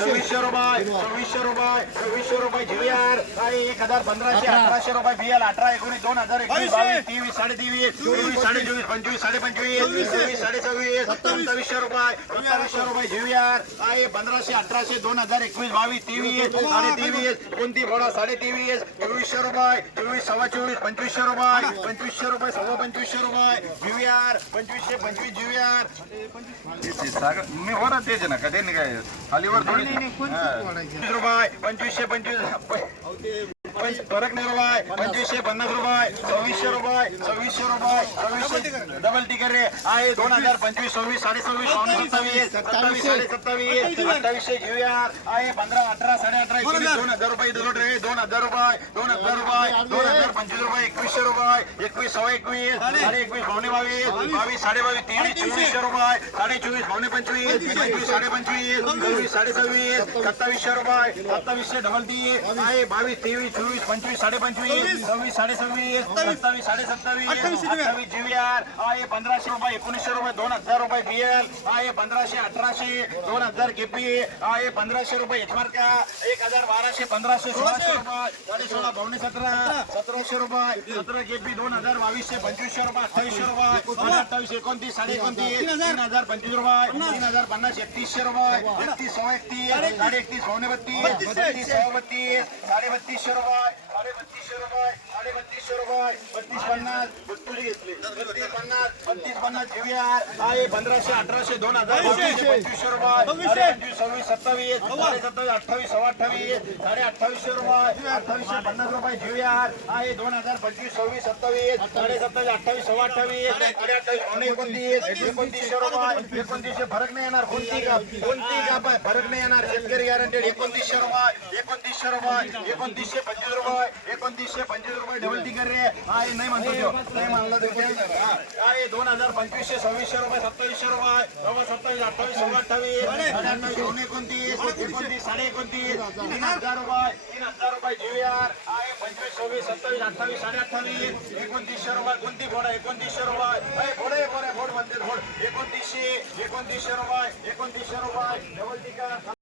सव्वीसशे रुपये सव्वीसशे रुपये? सव्वीसशे रुपये जीवीआर आहे एक हजार पंधराशे अठराशे रुपये बीएल अठरा एकोणीस दोन हजार एकवीस बावीस तेवीस साडे तेवीस चोवीस साडे चोवीस पंचवीस साडे पंचवीस साडे सव्वीस सत्तावीसशे रुपये सत्तावीसशे रुपये जीवीआर आहे पंधराशे अठराशे दोन हजार एकवीस बावीस तेवीस साडे तेवीस कोणती बोला साडे तेवीस चोवीसशे रुपये चोवीस सव्वा चोवीस पंचवीसशे रुपये पंचवीसशे रुपये सव्वा पंचवीसशे रुपये जीवीआर पंचवीसशे पंचवीस जीवीआर मी हो ना तेच ना का? त्यांनी काय खालीवर थोडी पंचवीसशे पंचवीस. नाही रुपये पंचवीसशे पन्नास रुपये सव्वीसशे रुपये सव्वीसशे रुपये सव्वीसशे डबल टिकर रे आहे दोन हजार पंचवीस सव्वीस साडे सव्वीस सत्तावीस सत्तावीस साडे सत्तावीस अठ्ठावीसशे जीवीआर आहे पंधरा अठरा साडे अठरा दोन हजार रुपये दरोड रे दोन हजार रुपये दोन हजार रुपये दोन हजार पंचवीस रुपये एकवीसशे रुपये एकवीस सव्वा एकवीस साडे एकवीस पावणे बावीस बावीस. साडे बावीस तेवीस चोवीसशे रुपये साडे चोवीस पावणे पंचवीस पंचवीस साडे पंचवीस. सव्वीस साडे सव्वीस सत्तावीसशे रुपये सत्तावीसशे डबल ती आहे बावीस तेवीस चोवीस पंचवीस साडे पंचवीस सव्वीस साडे सव्वीस सत्तावीस साडे सत्तावीस अठ्ठावीस जीवीआर पंधराशे रुपये एकोणीसशे रुपये दोन हजार रुपये बीएल आहे पंधराशे अठराशे दोन हजार केपी आहे पंधराशे रुपये एचमार्का एक हजार बाराशे पंधराशे सोळाशे रुपये साडे सोळा पावणे सतरा सतराशे रुपये सतरा केपी दोन हजार बावीसशे पंचवीसशे रुपये अठ्ठावीसशे रुपये अठ्ठावीस. एकोणतीस साडे एकोणतीस तीन हजार. पंचवीस रुपये तीन हजार पन्नास एकतीसशे रुपये एकतीस सव्वा एकतीस साडे एकतीस पावणे बत्तीस बत्तीस. सव्वा बत्तीस साडे बत्तीसशे रुपये साडे बत्तीसशे रुपये साडे बत्तीसशे रुपये बत्तीस पन्नास तुझी घेतली. बत्तीस पन्नास बत्तीस पन्नास जीवीआर आहे पंधराशे अठराशे दोन हजार. पंचवीसशे रुपये पंचवीस सव्वीस सत्तावीस सत्तावीस अठ्ठावीस सव्वा अठ्ठावीस साडे अठ्ठावीसशे रुपये अठ्ठावीसशे पन्नास रुपये जीवीआर आहे दोन हजार पंचवीस सव्वीस सत्तावीस साडे सत्तावीस अठ्ठावीस सव्वा अठ्ठावीस साडे अठ्ठावीस एकोणतीस एकोणतीसशे रुपये एकोणतीसशे फरक नाही येणार. कोणती का कोणती का फरक नाही येणार. शेतकरी गॅरंटेड एकोणतीसशे रुपये एकोणतीसशे रुपये एकोणतीसशे पंचवीस रुपये एकोणतीसशे पंचवीस रुपये डबल टिकर रे. हा हे नाही म्हणतो तो नाही म्हणला तर ते हा. आहे दोन हजार पंचवीसशे सव्वीसशे रुपये सत्तावीसशे रुपये सव्वा सत्तावीस अठ्ठावीस सव्वा अठ्ठावीस. साडे अठ्ठावीस दोन एकोणतीस एकोणतीस. साडे एकोणतीस. तीन हजार. रुपये तीन हजार रुपये जीवीआर. आहे पंचवीस सव्वीस सत्तावीस अठ्ठावीस साडे अठ्ठावीस. एकोणतीसशे रुपये कोणती फोड आहे? एकोणतीसशे रुपये. अरे फोड आहे फोड आहे फोड म्हणते फोड. एकोणतीसशे एकोणतीसशे रुपये एकोणतीसशे रुपये. डबल टिकर